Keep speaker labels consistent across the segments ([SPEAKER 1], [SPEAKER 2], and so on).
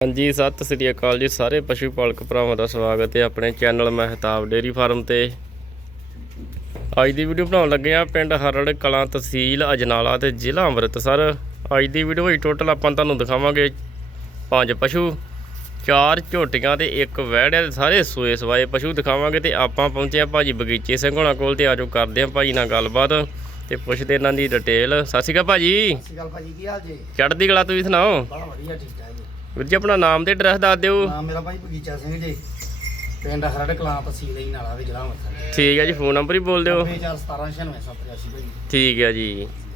[SPEAKER 1] ਹਾਂਜੀ ਸਤਿ ਸ੍ਰੀ ਅਕਾਲ ਜੀ ਸਾਰੇ ਪਸ਼ੂ ਪਾਲਕ ਭਰਾਵਾਂ ਦਾ ਸਵਾਗਤ ਹੈ ਆਪਣੇ ਚੈਨਲ ਮਹਿਤਾਬ ਡੇਰੀ ਫਾਰਮ ਤੇ। ਅੱਜ ਦੀ ਵੀਡੀਓ ਬਣਾਉਣ ਲੱਗੇ ਆ ਪਿੰਡ ਹਰੜ ਕਲਾਂ ਤਹਿਸੀਲ ਅਜਨਾਲਾ ਤੇ ਜ਼ਿਲ੍ਹਾ ਅੰਮ੍ਰਿਤਸਰ। ਅੱਜ ਦੀ ਵੀਡੀਓ ਵਿੱਚ ਟੋਟਲ ਆਪਾਂ ਤੁਹਾਨੂੰ ਦਿਖਾਵਾਂਗੇ ਪੰਜ ਪਸ਼ੂ ਚਾਰ ਝੋਟੀਆਂ ਤੇ ਇੱਕ ਵਹਿੜਿਆ ਤੇ ਸਾਰੇ ਸੋਏ ਸਵਾਏ ਪਸ਼ੂ ਦਿਖਾਵਾਂਗੇ ਤੇ ਆਪਾਂ ਪਹੁੰਚੇ ਆ ਭਾਜੀ ਬਗੀਚੇ ਸਿੰਘ ਹੋਣਾ ਕੋਲ ਤੇ ਆਜੋ ਕਰਦੇ ਆ ਭਾਜੀ ਨਾਲ ਗੱਲਬਾਤ ਤੇ ਪੁੱਛਦੇ ਇਹਨਾਂ ਦੀ ਡਿਟੇਲ ਸਤਿ ਸ਼੍ਰੀ ਅਕਾਲ ਭਾਜੀ।
[SPEAKER 2] ਸਤਿ ਸ਼੍ਰੀ ਅਕਾਲ ਭਾਜੀ ਕੀ ਹਾਲ ਜੀ?
[SPEAKER 1] ਚੜ੍ਹਦੀ ਕਲਾ ਤੁਸੀਂ ਸੁਣਾਓ?
[SPEAKER 2] ਬੜਾ ਵਧੀਆ ਠੀਕ
[SPEAKER 1] ਵੀਰ ਜੀ ਆਪਣਾ ਨਾਮ ਤੇ ਐਡਰੈਸ ਦੱਸ ਦਿਓ।
[SPEAKER 2] ਨਾਮ ਮੇਰਾ ਭਾਈ ਬਗੀਚਾ ਸਿੰਘ ਜੀ। ਪਿੰਡ ਹਰੜ ਕਲਾਂ ਤਹਿਸੀਲ ਹੀ ਨਾਲਾ ਦੇ ਜ਼ਿਲ੍ਹਾ ਅੰਮ੍ਰਿਤਸਰ।
[SPEAKER 1] ਠੀਕ ਹੈ ਜੀ ਫੋਨ ਨੰਬਰ ਹੀ ਬੋਲ ਦਿਓ।
[SPEAKER 2] 9417969783 ਭਾਈ।
[SPEAKER 1] ਠੀਕ ਹੈ ਜੀ।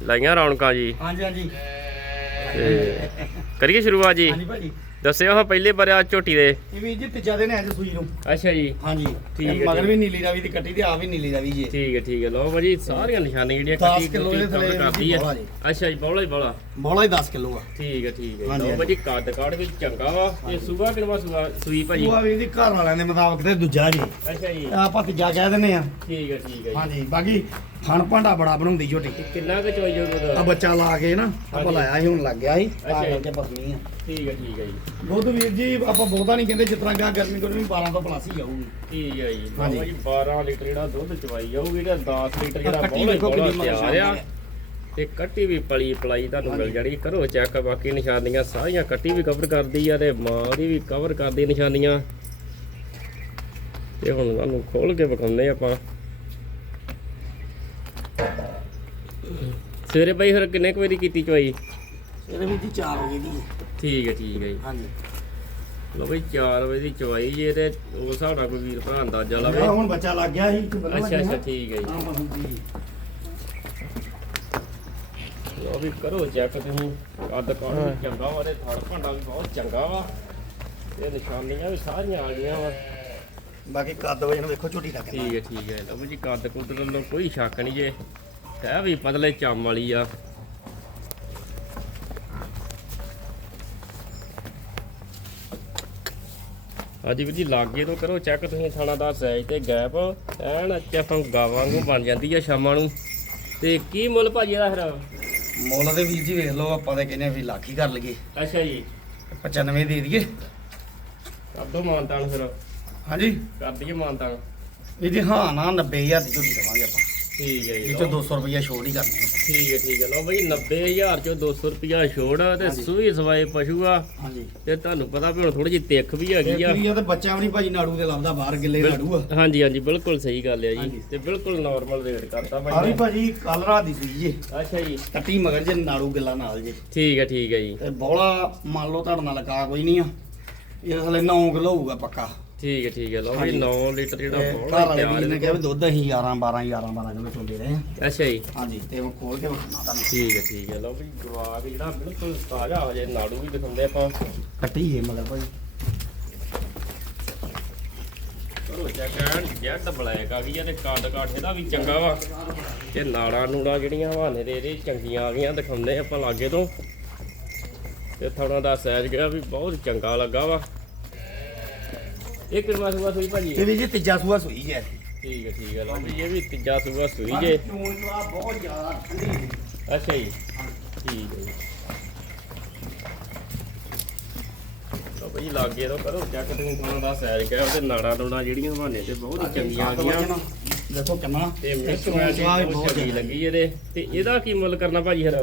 [SPEAKER 1] ਲਾਈਆਂ ਰੌਣਕਾਂ ਜੀ।
[SPEAKER 2] ਹਾਂਜੀ ਹਾਂਜੀ।
[SPEAKER 1] ਤੇ ਕਰੀਏ ਸ਼ੁਰੂਆਤ ਜੀ।
[SPEAKER 2] ਹਾਂਜੀ ਭਾਜੀ
[SPEAKER 1] ਦੱਸਿਓ ਹਾਂ ਪਹਿਲੇ ਬਾਰੇ ਆ ਝੋਟੀ ਦੇ।
[SPEAKER 2] ਇਹ ਵੀ ਜੀ ਤੀਜਾ ਦਿਨ ਹੈ ਅੱਜ ਸੂਈ ਨੂੰ।
[SPEAKER 1] ਅੱਛਾ ਜੀ।
[SPEAKER 2] ਹਾਂਜੀ।
[SPEAKER 1] ਠੀਕ ਹੈ
[SPEAKER 2] ਇਹ ਮਗਰ
[SPEAKER 1] ਜੀ।
[SPEAKER 2] ਵੀ ਨੀਲੀ ਰਾਵੀ ਦੀ ਕੱਟੀ ਤੇ ਆ ਵੀ ਨੀਲੀ ਰਾਵੀ ਜੀ
[SPEAKER 1] ਠੀਕ ਹੈ ਠੀਕ ਹੈ। ਲਓ ਭਾਜੀ ਸਾਰੀਆਂ ਨਿਸ਼ਾਨੀਆਂ ਜਿਹੜੀਆਂ ਕੱਟੀ
[SPEAKER 2] ਕਿੱਲੋ ਦੇ ਥੱਲੇ
[SPEAKER 1] ਕਰਦੀ ਹੈ।
[SPEAKER 2] ਬੋਲਾ ਜੀ।
[SPEAKER 1] ਅੱਛਾ ਜੀ ਬੌਲਾ ਹੀ ਬੌਲਾ।
[SPEAKER 2] ਬੋਲਾ ਹੀ 10 ਕਿਲੋ ਆ।
[SPEAKER 1] ਠੀਕ ਹੈ ਠੀਕ ਹੈ।
[SPEAKER 2] ਹਾਂਜੀ,
[SPEAKER 1] ਲਓ ਭਾਜੀ ਕੱਦ ਕਾੜ ਵੀ ਚੰਗਾ ਵਾ। ਇਹ ਸੂਬਾ ਕਿਨਵਾ ਸੂਆ? ਸੂਈ ਭਾਜੀ।
[SPEAKER 2] ਉਹ ਵੀ ਦੀ ਘਰ ਵਾਲਿਆਂ ਦੇ ਮੁਤਾਬਕ ਤੇ ਦੂਜਾ ਜੀ।
[SPEAKER 1] ਅੱਛਾ ਜੀ।
[SPEAKER 2] ਆਪਾਂ ਤੀਜਾ ਕਹਿ ਦਿੰਦੇ ਆ।
[SPEAKER 1] ਠੀਕ ਹੈ ਠੀਕ ਹੈ ਜੀ।
[SPEAKER 2] ਹਾਂਜੀ ਬਾਕੀ ਥਣ ਭਾਂਡਾ ਬੜਾ ਬਣਾਉਂਦੀ ਝੋਟੀ
[SPEAKER 1] ਤੇ ਕਿੰਨਾ ਕੁ ਚੋਈ ਜੋ
[SPEAKER 2] ਆ
[SPEAKER 1] ਦੁੱਧ
[SPEAKER 2] ਬੱਚਾ ਲਾ ਕੇ ਨਾ ਆਪਾਂ। ਲਾਇਆ ਸੀ ਹੁਣ ਲੱਗ ਗਿਆ ਸੀ ਤਾਂ। ਕਰਕੇ ਬਸਣੀ ਆ
[SPEAKER 1] ਠੀਕ ਹੈ ਠੀਕ ਹੈ ਜੀ
[SPEAKER 2] ਦੁੱਧ ਵੀਰ ਜੀ ਆਪਾਂ ਬਹੁਤਾ ਨਹੀਂ ਕਹਿੰਦੇ ਤਰ੍ਹਾਂ ਗਾ ਗਰਮੀ ਗਰਮੀ 12 ਤੋਂ ਪਲੱਸ ਹੀ ਜਾਊਗੀ
[SPEAKER 1] ਠੀਕ ਹੈ ਜੀ
[SPEAKER 2] ਹਾਂਜੀ।
[SPEAKER 1] ਬਾਬਾ ਜੀ 12 ਲੀਟਰ ਜਿਹੜਾ ਦੁੱਧ ਚਵਾਈ ਜਾਊਗੀ ਤੇ 10 ਲੀਟਰ ਜਿਹੜਾ
[SPEAKER 2] ਕੱਟੀ
[SPEAKER 1] ਬੌਲਾ ਹੀ
[SPEAKER 2] ਵੇਖੋ
[SPEAKER 1] ਬੌਲਾ
[SPEAKER 2] ਕਿੰਨੀ ਮਗਰ
[SPEAKER 1] ਤਿਆਰ ਆ
[SPEAKER 2] ਸ਼ਾਨਦਾਰ ਹੈ।
[SPEAKER 1] ਤੇ ਕੱਟੀ ਵੀ ਪਲੀ ਪਲਾਈ ਤੁਹਾਨੂੰ ਮਿਲ। ਜਾਣੀ ਕਰੋ ਚੈੱਕ ਬਾਕੀ ਨਿਸ਼ਾਨੀਆਂ ਸਾਰੀਆਂ ਕੱਟੀ ਵੀ ਕਵਰ ਕਰਦੀ ਆ ਤੇ ਮਾਂ ਦੀ ਵੀ ਕਵਰ ਕਰਦੀ ਨਿਸ਼ਾਨੀਆਂ ਤੇ ਹੁਣ ਤੁਹਾਨੂੰ ਖੋਲ ਕੇ ਵਿਖਾਉਂਦੇ ਆਪਾਂ ਸਵੇਰੇ ਬਾਈ ਫਿਰ ਕਿੰਨੇ ਕੁ ਵਾਰੀ ਕੀਤੀ ਚਵਾਈ?
[SPEAKER 2] ਇਹਦੇ ਵਿੱਚ 4 ਵਜੇ ਦੀ ਹੈ।
[SPEAKER 1] ਠੀਕ ਹੈ ਠੀਕ ਹੈ ਜੀ।
[SPEAKER 2] ਹਾਂਜੀ।
[SPEAKER 1] ਲਓ ਬਈ 4 ਵਜੇ ਦੀ ਚਵਾਈ ਜੇ ਤੇ ਉਸ ਹਿਸਾਬ ਨਾਲ ਕੋਈ ਵੀਰ ਭਰਾ ਅੰਦਾਜ਼ਾ ਲਾਵੇ।
[SPEAKER 2] ਆਹ ਹੁਣ ਬੱਚਾ ਲੱਗ ਗਿਆ ਸੀ
[SPEAKER 1] ਅੱਛਾ ਅੱਛਾ ਠੀਕ ਹੈ ਜੀ। ਲਓ ਵੀ ਕਰੋ ਚੈੱਕ ਤੁਸੀਂ। ਕੱਦ ਕਾਠ ਵੀ ਚੰਗਾ ਵਾ ਤੇ ਥੜ ਭਾਂਡਾ ਵੀ ਬਹੁਤ ਚੰਗਾ ਵਾ। ਤੇ ਨਿਸ਼ਾਨੀਆਂ ਵੀ ਸਾਰੀਆਂ ਆ ਗਈਆਂ ਵਾ।
[SPEAKER 2] ਬਾਕੀ ਕੱਦ ਵਜਨ ਵੇਖੋ ਝੋਟੀ ਦਾ ਕਿੰਨਾ
[SPEAKER 1] ਠੀਕ ਹੈ ਠੀਕ ਹੈ। ਲਓ ਜੀ ਕੱਦ ਕੁੱਦ ਵੱਲੋਂ ਕੋਈ ਸ਼ੱਕ ਨਹੀਂ ਜੇ। ਇਹ ਵੀ ਪਤਲੇ ਚੰਮ ਵਾਲੀ ਆ। ਹਾਂਜੀ ਵੀਰ ਜੀ ਲਾਗੇ ਤੋਂ ਕਰੋ ਚੈੱਕ ਤੁਸੀਂ ਥਾਣਾ ਦਾ ਸਾਈਜ਼ ਤੇ ਗੈਪ ਐਨ ਚੱਫਾਂ ਗਾਵਾਂ ਨੂੰ ਬਣ ਜਾਂਦੀ ਆ ਸ਼ਾਮਾਂ ਨੂੰ। ਤੇ ਕੀ ਮੁੱਲ ਭਾਜੀ ਇਹਦਾ ਫਿਰ?
[SPEAKER 2] ਮੁੱਲ ਦੇ ਵੀਰ ਜੀ ਵੇਖ ਲਓ ਆਪਾਂ ਤੇ ਕਹਿੰਦੇ ਆ ਵੀ ਲੱਖ ਹੀ ਕਰ ਲਈਏ।
[SPEAKER 1] ਅੱਛਾ ਜੀ।
[SPEAKER 2] 95 ਦੇ ਦਈਏ।
[SPEAKER 1] ਕਰ ਦੋ ਮਾਨਤਾਨ ਫਿਰ।
[SPEAKER 2] ਹਾਂਜੀ।
[SPEAKER 1] ਕਰ ਦਈਏ ਮਾਨਤਾਨ।
[SPEAKER 2] ਵੀਰ ਜੀ ਹਾਂ ਨਾ 90000 ਦੀ ਝੋਟੀ ਦਵਾਂਗੇ ਆਪਾਂ।
[SPEAKER 1] ਠੀਕ ਹੈ ਜੀ
[SPEAKER 2] ਇਹ ਚੋਂ 200 ਰੁਪਇਆ ਛੋੜ ਹੀ ਕਰਨੀ ਹੈ
[SPEAKER 1] ਠੀਕ ਹੈ ਠੀਕ ਹੈ। ਲਓ ਬਈ 90000 ਚੋਂ 200 ਰੁਪਿਆ ਛੋੜ ਆ ਤੇ। ਸੂਈ ਸਵਾਏ ਪਸ਼ੂ ਆ।
[SPEAKER 2] ਹਾਂਜੀ।
[SPEAKER 1] ਤੇ ਤੁਹਾਨੂੰ ਪਤਾ ਵੀ ਹੁਣ ਥੋੜੀ ਜਿਹੀ ਤਿੱਖ ਵੀ ਹੈਗੀ ਆ।
[SPEAKER 2] ਇਹ ਤੇ ਬੱਚਾ ਵੀ ਨਹੀਂ ਭਾਜੀ ਨਾੜੂ ਦੇ ਲੱਭਦਾ ਬਾਹਰ ਗਿੱਲੇ ਨਾੜੂ ਆ।
[SPEAKER 1] ਹਾਂਜੀ ਹਾਂਜੀ ਬਿਲਕੁਲ ਸਹੀ ਗੱਲ ਹੈ ਜੀ।
[SPEAKER 2] ਹਾਂਜੀ।
[SPEAKER 1] ਤੇ ਬਿਲਕੁਲ ਨਾਰਮਲ ਰੇਟ ਕਰਤਾ
[SPEAKER 2] ਆ ਵੀ। ਭਾਜੀ ਕੱਲ ਰਾਤ ਦੀ ਸੂਈ ਜੇ
[SPEAKER 1] ਅੱਛਾ ਜੀ।
[SPEAKER 2] ਕੱਟੀ ਮਗਰ ਜੇ ਨਾੜੂ ਗਿੱਲਾ ਨਾਲ ਜੇ।
[SPEAKER 1] ਠੀਕ ਹੈ ਠੀਕ ਹੈ ਜੀ।
[SPEAKER 2] ਤੇ ਬੋਲਾ ਮੰਨ ਲਓ ਤੁਹਾਡੇ ਨਾਲ ਲਗਾ ਕੋਈ ਨਹੀਂ ਆ। ਇਹ ਹਲੇ 9 ਕਿਲੋ ਹੋਊਗਾ ਪੱਕਾ।
[SPEAKER 1] ਠੀਕ ਹੈ ਠੀਕ ਹੈ ਲਓ
[SPEAKER 2] ਹਾਂਜੀ।
[SPEAKER 1] 9 ਲੀਟਰ ਜਿਹੜਾ ਬੋਲ
[SPEAKER 2] ਵਾਲੇ ਵੀਰ ਨੇ ਕਿਹਾ ਵੀ ਦੁੱਧ ਅਸੀਂ 11 12 11 12 ਕਿਲੋ ਚੋਂਦੇ ਰਹੇ ਆ
[SPEAKER 1] ਅੱਛਾ ਜੀ।
[SPEAKER 2] ਹਾਂਜੀ ਤੇ ਉਹ ਖੋਲ ਕੇ ਵਿਖਾਉਣਾ ਤੁਹਾਨੂੰ।
[SPEAKER 1] ਠੀਕ ਹੈ ਠੀਕ ਹੈ ਲਓ ਬਈ ਜਵਾਕ ਜਿਹੜਾ ਬਿਲਕੁਲ ਤਾਜ਼ਾ ਹੋ ਜੇ ਨਾੜੂ ਵੀ ਦਿਖਾਉਂਦੇ ਆਪਾਂ।
[SPEAKER 2] ਕੱਟੀ ਹੈ ਮਗਰ ਭਾਜੀ
[SPEAKER 1] ਕਰੋ ਚੈੱਕ ਐਨ ਜੈਡ ਬਲੈਕ ਆ ਗਈ ਆ ਤੇ ਕੱਦ ਕਾਠੇ ਦਾ ਵੀ ਚੰਗਾ ਵਾ। ਤੇ ਨਾੜਾਂ ਨੂੜਾਂ ਜਿਹੜੀਆਂ ਹਵਾਨੇ ਦੇ ਇਹਦੇ ਚੰਗੀਆਂ ਆ ਗਈਆਂ ਦਿਖਾਉਂਦੇ ਆਪਾਂ ਲਾਗੇ ਤੋਂ। ਤੇ ਥੋੜਾ ਦਾ ਸਾਈਜ਼ ਗਿਆ ਵੀ ਬਹੁਤ ਚੰਗਾ ਲੱਗਾ ਵਾ। ਇਹ ਕਿੰਨਾ ਸੂਆ ਸੂਈ ਭਾਜੀ।
[SPEAKER 2] ਇਹ ਵੀ ਜੀ ਤੀਜਾ ਸੂਆ ਸੂਈ ਜੇ।
[SPEAKER 1] ਠੀਕ ਹੈ ਠੀਕ ਹੈ। ਲਓ ਵੀ ਇਹ ਵੀ ਤੀਜਾ ਸੂਆ ਸੂਈ ਜੇ।
[SPEAKER 2] ਚੂਣ ਜਵਾ ਬਹੁਤ ਜ਼ਿਆਦਾ ਠੰਡੀ ਹੈ।
[SPEAKER 1] ਅੱਛਾ ਜੀ। ਠੀਕ ਹੈ ਜੀ। ਲਓ ਬਈ ਲਾਗੇ ਤੋਂ ਕਰੋ ਚੈੱਕ ਤੁਸੀਂ ਥੋੜਾ ਦਾ ਸਾਈਜ਼ ਗਿਆ ਉਹਦੇ ਨਾੜਾਂ ਨੂੜਾਂ ਜਿਹੜੀਆਂ ਹਵਾਨੇ ਤੇ ਬਹੁਤ ਹੀ ਚੰਗੀਆਂ ਆ ਗਈਆਂ
[SPEAKER 2] ਦੇਖੋ ਕਿੰਨਾ
[SPEAKER 1] ਤੇ ਮਿਕਸ ਮੈਚ ਬਹੁਤ ਚੰਗੀ
[SPEAKER 2] ਜ਼ਿਆਦਾ
[SPEAKER 1] ਲੱਗੀ ਇਹਦੇ। ਤੇ ਇਹਦਾ ਕੀ ਮੁੱਲ ਕਰਨਾ ਭਾਜੀ ਫਿਰ?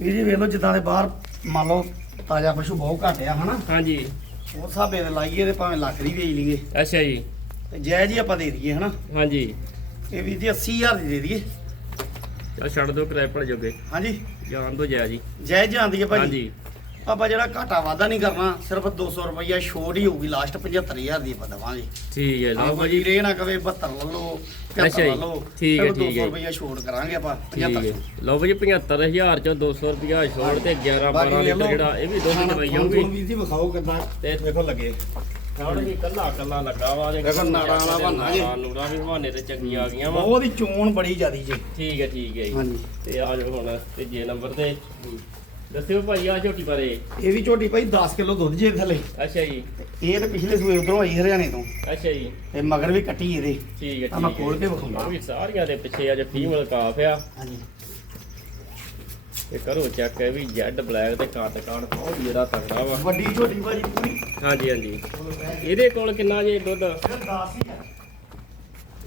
[SPEAKER 2] ਇਹ ਜੀ ਵੇਖ ਲਓ ਜਿੱਦਾਂ ਦੇ ਬਾਹਰ ਮੰਨ ਲਓ ਤਾਜ਼ਾ ਪਸ਼ੂ ਬਹੁਤ ਘੱਟ ਆ ਹਨਾ?
[SPEAKER 1] ਹਾਂਜੀ।
[SPEAKER 2] ਉਸ ਹਿਸਾਬੇ ਦੇ ਲਾਈਏ ਤੇ ਭਾਵੇਂ ਲੱਖ ਦੀ ਵੇਚ ਲਈਏ।
[SPEAKER 1] ਅੱਛਾ ਜੀ।
[SPEAKER 2] ਤੇ ਜੈ ਜੀ ਆਪਾਂ ਦੇ ਦਈਏ ਹਨਾ?
[SPEAKER 1] ਹਾਂਜੀ।
[SPEAKER 2] ਇਹ ਵੀ ਜੀ 80000 ਦੀ ਦੇ ਦਈਏ।
[SPEAKER 1] ਚਲ ਛੱਡ ਦਿਓ ਕਿਰਾਏ ਭੜ ਜੋਗੇ।
[SPEAKER 2] ਹਾਂਜੀ।
[SPEAKER 1] ਜਾਣ ਦੋ ਜੈ ਜੀ
[SPEAKER 2] ਜੈ ਜਾਂਦੀ ਹੈ ਭਾਜੀ।
[SPEAKER 1] ਹਾਂਜੀ।
[SPEAKER 2] ਆਪਾਂ ਜਿਹੜਾ ਘਾਟਾ ਵਾਧਾ ਨਹੀਂ ਕਰਨਾ ਸਿਰਫ 200 ਰੁਪਈਆ ਛੋੜ ਹੀ ਹੋਊਗੀ ਲਾਸਟ 75000 ਦੀ ਆਪਾਂ ਦੇਵਾਂਗੇ।
[SPEAKER 1] ਠੀਕ ਹੈ
[SPEAKER 2] ਭਾਜੀ
[SPEAKER 1] ਭਾਜੀ
[SPEAKER 2] ਰੇ ਨਾ ਕਵੇ 72 ਲੈ ਲਓ
[SPEAKER 1] ਅੱਛਾ
[SPEAKER 2] 75
[SPEAKER 1] ਜੀ।
[SPEAKER 2] ਲੈ ਲਓ
[SPEAKER 1] ਠੀਕ ਹੈ, ਠੀਕ ਹੈ।
[SPEAKER 2] 200 ਰੁਪਈਆ ਛੋੜ ਕਰਾਂਗੇ ਆਪਾਂ
[SPEAKER 1] ਠੀਕ
[SPEAKER 2] 75
[SPEAKER 1] ਹੈ ਲਓ ਭਾਜੀ 75000 ਚੋਂ 200 ਰੁਪਿਆ ਛੋੜ ਤੇ 11
[SPEAKER 2] ਬਾਕੀ
[SPEAKER 1] 12
[SPEAKER 2] ਲੈ
[SPEAKER 1] ਲੀਟਰ। ਜਿਹੜਾ ਇਹ ਵੀ ਦੁੱਧ
[SPEAKER 2] ਖਾਣਾ
[SPEAKER 1] ਚਵਾਈ
[SPEAKER 2] ਖਾਣ
[SPEAKER 1] ਜਾਊਗੀ
[SPEAKER 2] ਖੂਣ ਵੀ ਜੀ ਵਿਖਾਓ ਕਿੱਦਾਂ
[SPEAKER 1] ਤੇ
[SPEAKER 2] ਵੇਖੋ ਲੱਗੇ।
[SPEAKER 1] ਜੀ ਕੱਲਾ ਕੱਲਾ ਲੱਗਾ ਵਾ ਤੇ
[SPEAKER 2] ਦੇਖੋ ਨਾੜਾਂ ਵਾਲਾ ਬਹਾਨਾ ਜੀ।
[SPEAKER 1] ਨਾੜਾਂ ਵੀ ਬਹਾਨੇ ਤੇ ਚੰਗੀਆਂ ਆ ਗਈਆਂ ਵਾ।
[SPEAKER 2] ਹੀ ਚੋਣ ਬੜੀ ਜ਼ਿਆਦੀ ਜੀ।
[SPEAKER 1] ਠੀਕ ਹੈ ਠੀਕ ਹੈ ਜੀ।
[SPEAKER 2] ਹਾਂਜੀ।
[SPEAKER 1] ਤੇ ਆ ਹੁਣ ਤੀਜੇ ਨੰਬਰ ਤੇ। ਦੱਸਿਓ ਭਾਈ ਆ ਝੋਟੀ ਬਾਰੇ।
[SPEAKER 2] ਇਹ ਵੀ ਝੋਟੀ ਭਾਈ 10 ਕਿਲੋ ਦੁੱਧ ਜੇ ਥੱਲੇ
[SPEAKER 1] ਅੱਛਾ ਜੀ।
[SPEAKER 2] ਇਹ ਤਾਂ ਪਿਛਲੇ ਸੂਏ ਉਧਰੋਂ ਆਈ ਹਰਿਆਣੇ ਤੋਂ।
[SPEAKER 1] ਅੱਛਾ ਜੀ।
[SPEAKER 2] ਤੇ ਮਗਰ ਵੀ ਕੱਟੀ ਇਹਦੇ।
[SPEAKER 1] ਠੀਕ ਹੈ
[SPEAKER 2] ਆ ਮੈਂ
[SPEAKER 1] ਠੀਕ ਹੈ।
[SPEAKER 2] ਖੋਲ ਕੇ ਵਿਖਾਉਂਦਾ।
[SPEAKER 1] ਵੀ ਸਾਰੀਆਂ ਦੇ ਪਿੱਛੇ ਅੱਜ ਫੀਮੇਲ ਕਾਫ ਆ।
[SPEAKER 2] ਹਾਂਜੀ।
[SPEAKER 1] ਤੇ ਕਰੋ ਚੈੱਕ ਇਹ ਵੀ ਜੈਡ ਬਲੈਕ ਤੇ ਕੱਟ ਕਾਣ ਬਹੁਤ ਜਿਹੜਾ ਤਗੜਾ ਵਾ।
[SPEAKER 2] ਵੱਡੀ ਝੋਟੀ ਭਾਜੀ ਪੂਰੀ।
[SPEAKER 1] ਹਾਂਜੀ ਹਾਂਜੀ। ਇਹਦੇ ਕੋਲ ਕਿੰਨਾ ਜੇ ਦੁੱਧ?
[SPEAKER 2] ਸਿਰਫ 10 ਹੀ ਆ।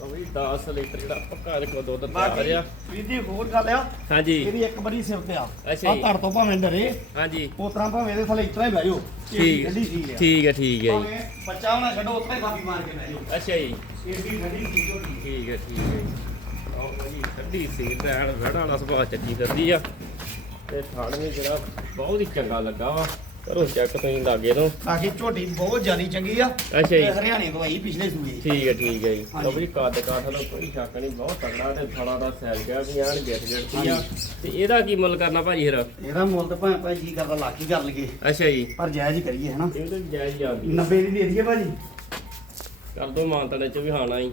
[SPEAKER 1] ਉਹ ਵੀ 10 ਲੀਟਰ ਜਿਹੜਾ ਪੱਕਾ ਦੇ ਕੋਲ ਦੁੱਧ ਤਿਆਰ
[SPEAKER 2] ਬਾਕੀ
[SPEAKER 1] ਆ
[SPEAKER 2] ਵੀਰ ਜੀ ਹੋਰ ਗੱਲ ਆ?
[SPEAKER 1] ਹਾਂਜੀ।
[SPEAKER 2] ਇਹਦੀ ਇੱਕ ਬੜੀ ਸਿਰ ਤੇ ਆ।
[SPEAKER 1] ਅੱਛਾ
[SPEAKER 2] ਆ
[SPEAKER 1] ਜੀ।
[SPEAKER 2] ਧੜ ਤੋਂ ਭਾਵੇਂ ਡਰੇ।
[SPEAKER 1] ਹਾਂਜੀ।
[SPEAKER 2] ਉਸ ਤਰ੍ਹਾਂ ਭਾਵੇਂ ਇਹਦੇ ਥੱਲੇ ਇਤਨਾ ਹੀ ਬਹਿ ਜਾਓ।
[SPEAKER 1] ਠੀਕ।
[SPEAKER 2] ਠੰਡੀ ਸੀ ਆ।
[SPEAKER 1] ਠੀਕ ਹੈ ਠੀਕ ਹੈ ਜੀ।
[SPEAKER 2] ਭਾਵੇਂ ਬੱਚਾ ਹੋਣਾ ਛੱਡੋ ਉੱਥੇ ਬਾਕੀ ਮਾਰ ਕੇ ਬਹਿ ਜਾਓ।
[SPEAKER 1] ਅੱਛਾ ਜੀ।
[SPEAKER 2] ਏਡੀ ਠੰਡੀ ਸੀ ਝੋਟੀ
[SPEAKER 1] ਠੀਕ ਹੈ ਠੀਕ ਹੈ ਜੀ। ਆਹ ਭਾਜੀ ਠੰਡੀ ਸੀ ਭੈਣ ਵੜਾ ਵਾਲਾ ਸੁਭਾਅ ਚੱਕੀ ਕਰਦੀ ਆ। ਤੇ ਥਣ ਵੀ ਜਿਹੜਾ ਬਹੁਤ ਹੀ ਚੰਗਾ ਲੱਗਾ ਵਾ। ਕਰੋ ਚੈੱਕ ਤੁਸੀਂ ਲਾਗੇ ਤੋਂ।
[SPEAKER 2] ਬਾਕੀ ਝੋਟੀ ਬਹੁਤ ਜ਼ਿਆਦੀ ਚੰਗੀ ਆ।
[SPEAKER 1] ਅੱਛਾ ਜੀ।
[SPEAKER 2] ਤੇ ਹਰਿਆਣੇ ਆਈ ਪਿਛਲੇ ਸੂਏ।
[SPEAKER 1] ਠੀਕ ਹੈ ਠੀਕ ਹੈ ਜੀ।
[SPEAKER 2] ਹਾਂਜੀ।
[SPEAKER 1] ਲਓ ਵੀ ਕੱਦ ਕਾਠ ਦਾ ਕੋਈ ਸ਼ੱਕ ਨਹੀਂ ਬਹੁਤ ਤਗੜਾ ਤੇ ਥਣਾ ਦਾ ਸੈਲ ਗਿਆ ਵੀ ਐਨ ਗਿੱਟ ਗਿੱਟਦੀ ਆ। ਤੇ ਇਹਦਾ ਕੀ ਮੁੱਲ ਕਰਨਾ ਭਾਜੀ ਫਿਰ?
[SPEAKER 2] ਇਹਦਾ ਮੁੱਲ ਤਾਂ ਭਾਵੇਂ ਭਾਈ ਜੀ ਕਰਦਾ ਲੱਖ ਹੀ ਕਰ ਲਈਏ।
[SPEAKER 1] ਅੱਛਾ ਜੀ।
[SPEAKER 2] ਪਰ ਜਾਇਜ਼ ਹੀ ਕਰੀਏ ਹਨਾ?
[SPEAKER 1] ਇਹ ਤਾਂ ਜਾਇਜ਼ ਜਾਂਦੀ
[SPEAKER 2] 90 ਦੀ ਦੇ ਦਈਏ ਭਾਜੀ।
[SPEAKER 1] ਕਰ ਦੋ ਮਾਨਤੜੇ ਚ ਵੀ ਹਾਣਾ ਹੀ।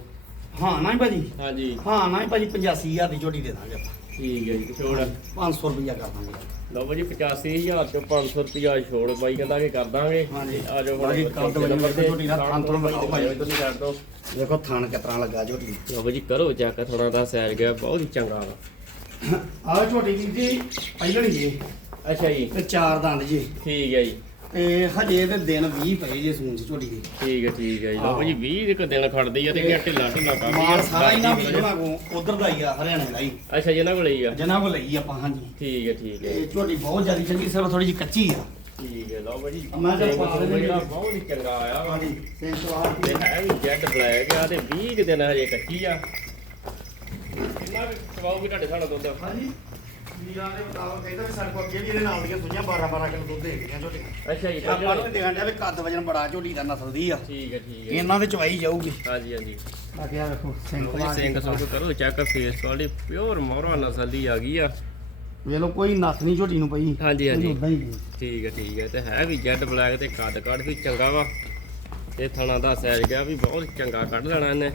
[SPEAKER 2] ਹਾਂ ਨਾ ਹੀ ਭਾਜੀ।
[SPEAKER 1] ਹਾਂਜੀ।
[SPEAKER 2] ਹਾਂ ਨਾ ਹੀ ਭਾਜੀ 85000 ਦੀ ਝੋਟੀ ਦੇ ਦਾਂਗੇ ਆਪਾਂ।
[SPEAKER 1] ਠੀਕ ਹੈ ਜੀ ਛੋੜ।
[SPEAKER 2] 500 ਰੁਪਇਆ ਕਰ ਦਾਂਗੇ।
[SPEAKER 1] ਲਓ ਭਾਜੀ 85000 ਚੋਂ 500 ਰੁਪਿਆ ਛੋੜ ਬਾਈ ਕਹਿੰਦਾ ਕਿ ਕਰ ਦਾਂਗੇ। ਆ ਜਾਓ
[SPEAKER 2] ਬਾਕੀ ਕੱਦ ਵਜੋਂ ਵੇਖੋ ਝੋਟੀ ਦਾ ਥਣ ਵਿਖਾਓ ਭਾਈ।
[SPEAKER 1] ਨਹੀਂ ਛੱਡ ਦੋ
[SPEAKER 2] ਦੇਖੋ ਥਣ ਕਿਤਨਾ ਲੱਗਾ ਝੋਟੀ
[SPEAKER 1] ਲਓ ਭਾਜੀ ਕਰੋ ਚੈੱਕ ਥੋੜਾ ਦਾ ਸੈਲ ਗਿਆ ਬਹੁਤ ਹੀ ਚੰਗਾ
[SPEAKER 2] ਆਹ ਝੋਟੀ ਜੀ ਪਹਿਲਣ ਜੀ।
[SPEAKER 1] ਅੱਛਾ ਜੀ।
[SPEAKER 2] ਤੇ ਚਾਰ ਦੰਦ ਜੀ।
[SPEAKER 1] ਠੀਕ ਹੈ ਜੀ।
[SPEAKER 2] ਤੇ ਹਜੇ ਤੇ ਦਿਨ 20 ਪਏ ਜੇ ਸੂਨ ਚ ਝੋਟੀ ਦੇ।
[SPEAKER 1] ਠੀਕ ਹੈ ਠੀਕ ਹੈ ਜੀ। ਲਓ ਭਾਜੀ 20 ਕੁ ਦਿਨ ਖੜਦੀ ਆ ਤੇ ਕਿਆ ਢਿੱਲਾ ਢਿੱਲਾ ਕਾਫੀ
[SPEAKER 2] ਮਾਲ ਸਾਰਾ ਹੀ ਨਾ ਵੀਰਾਂ ਕੋ ਉਧਰ ਦਾ ਹੀ ਆ ਹਰਿਆਣੇ ਦਾ ਹੀ।
[SPEAKER 1] ਅੱਛਾ ਜਿਹਨਾਂ ਕੋਲ ਹੀ ਆ।
[SPEAKER 2] ਜਨਾਂ ਕੋ ਲਈ ਆਪਾਂ ਹਾਂਜੀ।
[SPEAKER 1] ਠੀਕ ਹੈ ਠੀਕ ਹੈ।
[SPEAKER 2] ਤੇ ਝੋਟੀ ਬਹੁਤ ਜ਼ਿਆਦਾ ਚੰਗੀ ਸਿਰਫ ਥੋੜੀ ਜਿਹੀ ਕੱਚੀ ਆ।
[SPEAKER 1] ਠੀਕ ਹੈ ਲਓ ਭਾਜੀ
[SPEAKER 2] ਮੈਂ ਤਾਂ।
[SPEAKER 1] ਬਹੁਤ ਹੀ ਚੰਗਾ ਆਇਆ
[SPEAKER 2] ਹਾਂਜੀ ਸੈਂਟਵਾਰ
[SPEAKER 1] ਤੇ ਹੈ ਵੀ ਜੈਡ ਬਲੈਕ ਆ ਤੇ 20 ਕੁ ਦਿਨ ਹਜੇ ਕੱਚੀ ਆ। ਕਿੰਨਾ ਕੁ ਚਵਾਉਗੀ ਤੁਹਾਡੇ ਸਾਡਾ ਦੁੱਧ?
[SPEAKER 2] ਹਾਂਜੀ। ਵੀਰਾਂ ਦੇ ਮੁਤਾਬਕ ਕਹਿੰਦਾ ਵੀ ਸਾਡੇ ਕੋਲ ਅੱਗੇ ਵੀ ਇਹਦੇ ਨਾਲ ਦੀਆਂ ਦੂਜੀਆਂ 12 12 ਕਿਲੋ ਦੁੱਧ ਦੇ ਗਈਆਂ ਝੋਟੀ
[SPEAKER 1] ਅੱਛਾ ਜੀ
[SPEAKER 2] ਆਪਾਂ ਨੂੰ ਦੇਖਣ ਡਿਆ ਵੀ ਕੱਦ ਵਜਨ ਬੜਾ ਝੋਟੀ ਦਾ ਨਸਲ ਦੀ ਆ।
[SPEAKER 1] ਠੀਕ ਹੈ ਠੀਕ ਹੈ
[SPEAKER 2] ਇਹਨਾਂ ਦੇ ਚਵਾਈ ਜਾਊਗੀ।
[SPEAKER 1] ਹਾਂਜੀ ਹਾਂਜੀ।
[SPEAKER 2] ਬਾਕੀ ਆ ਵੇਖੋ
[SPEAKER 1] ਉਹ ਸਿੰਘ ਸੁੰਗ ਕਰੋ ਚੈੱਕ ਫੇਸ ਵਾਲੀ ਪਿਓਰ ਮੋਹਰਾ ਨਸਲ ਦੀ ਆ ਗਈ ਆ।
[SPEAKER 2] ਵੇਖ ਲਓ ਕੋਈ ਨੱਥ ਨਹੀਂ ਝੋਟੀ ਨੂੰ ਪਈ।
[SPEAKER 1] ਹਾਂਜੀ ਹਾਂਜੀ।
[SPEAKER 2] ਉਦਾਂ ਹੀ
[SPEAKER 1] ਠੀਕ ਹੈ ਠੀਕ ਹੈ ਤੇ ਹੈ ਵੀ ਜੈਡ ਬਲੈਕ ਤੇ ਕੱਦ ਕੱਦ ਵੀ ਚੰਗਾ ਵਾ। ਤੇ ਥਣਾ ਦਾ ਗਿਆ ਵੀ ਬਹੁਤ ਚੰਗਾ ਕੱਢ ਲੈਣਾ ਇਹਨੇ।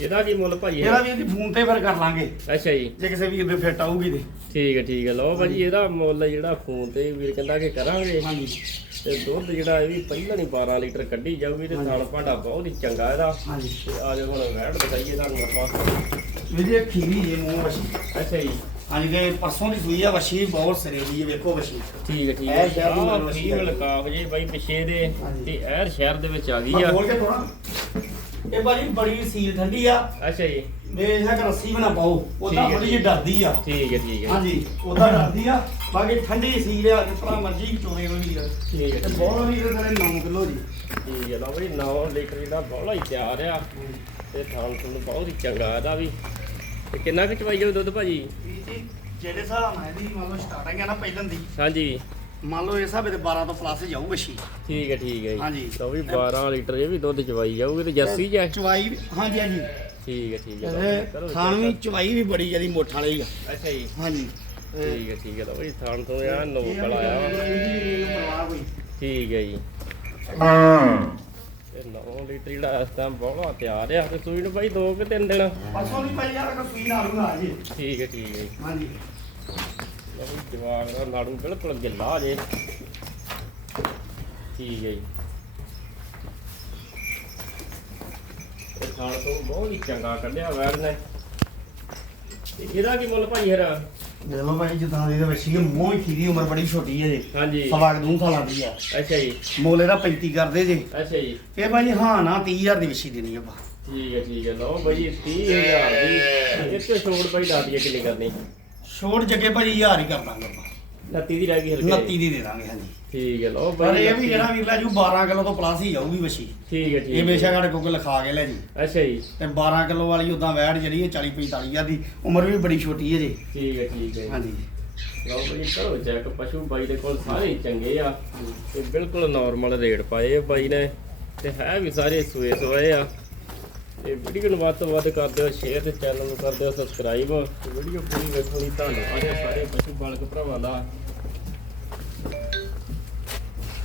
[SPEAKER 1] ਇਹਦਾ ਕੀ ਮੁੱਲ ਭਾਈ
[SPEAKER 2] ਇਹਦਾ ਵੀ ਇਹਦੀ ਫੋਨ ਤੇ ਫਿਰ ਕਰ ਲਾਂਗੇ।
[SPEAKER 1] ਅੱਛਾ ਜੀ।
[SPEAKER 2] ਜੇ ਕਿਸੇ ਵੀਰ ਦੇ ਫਿੱਟ ਆਊਗੀ ਤੇ।
[SPEAKER 1] ਠੀਕ ਹੈ ਠੀਕ ਹੈ। ਲਓ ਭਾਜੀ ਇਹਦਾ ਮੁੱਲ ਜਿਹੜਾ ਫੋਨ ਤੇ ਵੀਰ ਕਹਿੰਦਾ ਕਿ ਕਰਾਂਗੇ।
[SPEAKER 2] ਹਾਂਜੀ।
[SPEAKER 1] ਤੇ ਦੁੱਧ ਜਿਹੜਾ ਇਹ ਵੀ ਪਹਿਲਾਂ ਨਹੀਂ 12 ਲੀਟਰ ਕੱਢੀ ਜਾਊਗੀ ਤੇ ਥਣ ਭਾਂਡਾ ਬਹੁਤ ਹੀ ਚੰਗਾ ਇਹਦਾ।
[SPEAKER 2] ਹਾਂਜੀ।
[SPEAKER 1] ਤੇ ਆ ਜਾਓ ਹੁਣ ਵੈੜ ਦਿਖਾਈਏ ਤੁਹਾਨੂੰ ਆਪਾਂ।
[SPEAKER 2] ਵੀਰ ਜੀ ਖੀਰੀ ਜੇ ਮੂੰਹ ਵਸ਼ੀ
[SPEAKER 1] ਅੱਛਾ ਜੀ।
[SPEAKER 2] ਹਾਂਜੀ ਕਿ ਪਰਸੋਂ ਦੀ ਸੂਈ ਆ ਵਸ਼ੀ ਬਹੁਤ ਸਿਰੇ ਦੀ ਵੇਖੋ ਵਸ਼ੀ
[SPEAKER 1] ਠੀਕ ਹੈ ਠੀਕ
[SPEAKER 2] ਇਹ
[SPEAKER 1] ਹੈ
[SPEAKER 2] ਸ਼ਹਿਰ ਦੀ ਮਤਲਬ
[SPEAKER 1] ਕੀ ਮਲਕਾਫ ਜੀ ਬਾਈ ਪਿਛੇ ਦੇ। ਤੇ ਐਰ ਸ਼ਹਿਰ ਦੇ ਵਿੱਚ ਆ ਗਈ ਆ।
[SPEAKER 2] ਬੋਲ ਕੇ ਥੋੜਾ ਇਹ ਬਾਜੀ ਬੜੀ ਸੀਲ ਠੰਡੀ ਆ।
[SPEAKER 1] ਅੱਛਾ ਜੀ।
[SPEAKER 2] ਬੇਸ਼ੱਕ ਰੱਸੀ ਬਣਾ ਪਾਓ। ਉਹਦਾ
[SPEAKER 1] ਠੀਕ ਹੈ,
[SPEAKER 2] ਥੋੜੀ ਜਿਹੀ ਡਰਦੀ ਆ।
[SPEAKER 1] ਠੀਕ ਹੈ ਠੀਕ ਹੈ।
[SPEAKER 2] ਹਾਂਜੀ ਉਹਦਾ ਡਰਦੀ ਆ। ਬਾਕੀ ਠੰਡੀ ਸੀਲ ਆ ਤਰ੍ਹਾਂ ਮਰਜ਼ੀ ਚੋਵੇ ਹੋਈ ਆ।
[SPEAKER 1] ਠੀਕ ਹੈ
[SPEAKER 2] ਤੇ
[SPEAKER 1] ਠੀਕ
[SPEAKER 2] ਬਹੁਤ ਵੀ ਤੇ 9 ਕਿਲੋ ਜੀ।
[SPEAKER 1] ਠੀਕ ਹੈ ਲਓ ਬਈ 9 ਲੀਟਰ ਜਿਹੜਾ ਬੋਲਾ ਹੀ ਤਿਆਰ ਆ। ਤੇ ਥਾਂ ਤੁਹਾਨੂੰ ਬਹੁਤ ਹੀ ਚੰਗਾ ਇਹਦਾ ਵੀ। ਤੇ ਕਿੰਨਾ ਕੁ ਚਵਾਈ ਜਾਊ ਦੁੱਧ ਭਾਜੀ?
[SPEAKER 2] ਜੀ ਜਿਹੜੇ ਹਿਸਾਬ ਨਾਲ ਇਹਦੀ ਮੰਨ ਲਓ ਸਟਾਰਟਿੰਗ ਆ ਨਾ ਪਹਿਲਾਂ ਦੀ।
[SPEAKER 1] ਹਾਂਜੀ।
[SPEAKER 2] ਮੰਨ ਲਓ ਇਸ ਹਿਸਾਬੇ ਤੇ 12 ਤੋਂ ਪਲੱਸ ਜਾਊ ਵਸ਼ੀ
[SPEAKER 1] ਠੀਕ ਹੈ ਠੀਕ ਹੈ ਜੀ।
[SPEAKER 2] ਹਾਂਜੀ।
[SPEAKER 1] ਲਓ ਵੀ 12 ਲੀਟਰ ਇਹ ਵੀ ਦੁੱਧ ਚਵਾਈ ਜਾਊਗੀ ਤੇ ਜੱਸੀ ਜੈ?
[SPEAKER 2] ਚਵਾਈ ਵੀ- ਹਾਂਜੀ ਹਾਂਜੀ।
[SPEAKER 1] ਠੀਕ ਹੈ ਠੀਕ ਹੈ। ਕਰੋ
[SPEAKER 2] ਇਹ ਥਾਣ ਵੀ। ਚਵਾਈ ਵੀ ਬੜੀ ਜਿਹੜੀ ਮੋਠ ਵਾਲੀ ਆ।
[SPEAKER 1] ਅੱਛਾ ਜੀ।
[SPEAKER 2] ਹਾਂਜੀ।
[SPEAKER 1] ਠੀਕ ਹੈ ਠੀਕ ਹੈ। ਲਓ ਬਈ ਥਾਣ ਤੋਂ ਆ ਨੋਕਲ ਆਇਆ ਵਾ
[SPEAKER 2] ਵਾ
[SPEAKER 1] ਠੀਕ ਹੈ ਜੀ। ਤੇ 9 ਲੀਟਰ ਜਿਹੜਾ ਇਸ ਟਾਈਮ ਬੋਲਾ ਤਿਆਰ ਆ ਤੇ ਸੂਈ ਨੂੰ ਭਾਈ ਦੋ ਕਿ ਤਿੰਨ ਦਿਨ।
[SPEAKER 2] ਪਰਸੋਂ ਨਹੀਂ ਪਈ ਯਾਰ ਕੋਈ ਸੂਈ ਨਾ ਜੀ।
[SPEAKER 1] ਠੀਕ ਹੈ ਠੀਕ ਹੈ ਜੀ।
[SPEAKER 2] ਹਾਂਜੀ।
[SPEAKER 1] ਲਓ ਵੀ ਜਵਾਗ ਦਾ ਨਾੜੂ ਬਿਲਕੁਲ ਗਿੱਲਾ ਜੇ। ਠੀਕ ਹੈ ਜੀ। ਇਹ ਖਾਣ ਤੋਂ ਬਹੁਤ ਹੀ ਚੰਗਾ ਕੱਢਿਆ ਵੈਰ ਨੇ। ਤੇ ਇਹਦਾ ਕੀ ਮੁੱਲ ਭਾਈ ਹਰਾ
[SPEAKER 2] ਦੇ ਲੋ ਭਾਈ ਜਿੱਦਾਂ ਦੀ ਵਸ਼ੀ ਮੂੰਹ ਹੀ ਖੀਰੀ ਉਮਰ ਬੜੀ ਛੋਟੀ ਹੈ ਜੀ।
[SPEAKER 1] ਹਾਂਜੀ।
[SPEAKER 2] ਸਵਾ ਕੁ ਦੋ ਸਾਲਾਂ ਦੀ ਆ।
[SPEAKER 1] ਅੱਛਾ ਜੀ।
[SPEAKER 2] ਮੋਲੇ ਦਾ 35 ਕਰਦੇ ਜੀ।
[SPEAKER 1] ਅੱਛਾ ਜੀ।
[SPEAKER 2] ਇਹ ਭਾਈ ਹਾਂ ਨਾ 30000 ਦੀ ਵਸ਼ੀ ਦੇਣੀ ਆਪਾਂ।
[SPEAKER 1] ਠੀਕ ਹੈ ਠੀਕ ਹੈ। ਲਓ ਭਾਈ 30000 ਦੀ। ਇੱਥੇ ਛੋੜ ਭਾਈ ਦੱਸ ਦਈਏ ਕਿੰਨੀ ਕਰਨੀ।
[SPEAKER 2] ਛੋੜ ਜੱਗੇ ਭਾਜੀ 1000 ਹੀ ਕਰ ਆਪਾਂ।
[SPEAKER 1] 29 ਦੀ ਰਹਿ ਗਈ ਹਲਕੇ।
[SPEAKER 2] 29 ਦੀ ਦੇ ਦਾਂਗੇ ਹਾਂਜੀ।
[SPEAKER 1] ਠੀਕ ਹੈ ਲਓ
[SPEAKER 2] ਪਰ ਇਹ ਵੀ ਜਿਹੜਾ ਵੀਰ ਲੈ ਜੂ 12 ਕਿਲੋ ਤੋਂ ਪਲੱਸ ਹੀ ਜਾਊਗੀ ਵਸ਼ੀ
[SPEAKER 1] ਠੀਕ ਹੈ ਠੀਕ
[SPEAKER 2] ਇਹ ਬੇਸ਼ੱਕ ਸਾਡੇ ਕੋਲ ਲਿਖਾ ਕੇ ਲੈ ਜੀ।
[SPEAKER 1] ਅੱਛਾ ਜੀ।
[SPEAKER 2] ਤੇ 12 ਕਿਲੋ ਵਾਲੀ ਉਦਾਂ ਵੈੜ ਜਿਹੜੀ ਹੈ 40 45000 ਦੀ ਉਮਰ ਵੀ ਬੜੀ ਛੋਟੀ ਹੈ ਜੀ।
[SPEAKER 1] ਠੀਕ ਹੈ ਠੀਕ ਹੈ।
[SPEAKER 2] ਹਾਂਜੀ।
[SPEAKER 1] ਲਓ ਭਾਈ ਕਰੋ ਚੈੱਕ ਪਸ਼ੂ ਬਾਈ ਦੇ ਕੋਲ ਸਾਰੇ ਚੰਗੇ ਆ। ਤੇ ਬਿਲਕੁਲ ਨਾਰਮਲ ਰੇਟ ਪਾਏ ਆ ਬਾਈ ਨੇ। ਤੇ ਹੈ ਵੀ ਸਾਰੇ ਸੂਏ ਸੋਏ ਆ। ਤੇ ਵੀਡੀਓ ਨੂੰ ਵੱਧ ਤੋਂ ਵੱਧ ਕਰ ਦਿਓ ਸ਼ੇਅਰ ਤੇ ਚੈਨਲ ਨੂੰ ਕਰ ਦਿਓ ਸਬਸਕ੍ਰਾਈਬ ਵੀਡੀਓ ਪੂਰੀ ਵੇਖਣ ਲਈ ਧੰਨਵਾਦ ਸਾਰੇ ਪਸ਼ੂ ਬਾਲਕ ਭਰਾਵਾਂ ਦਾ।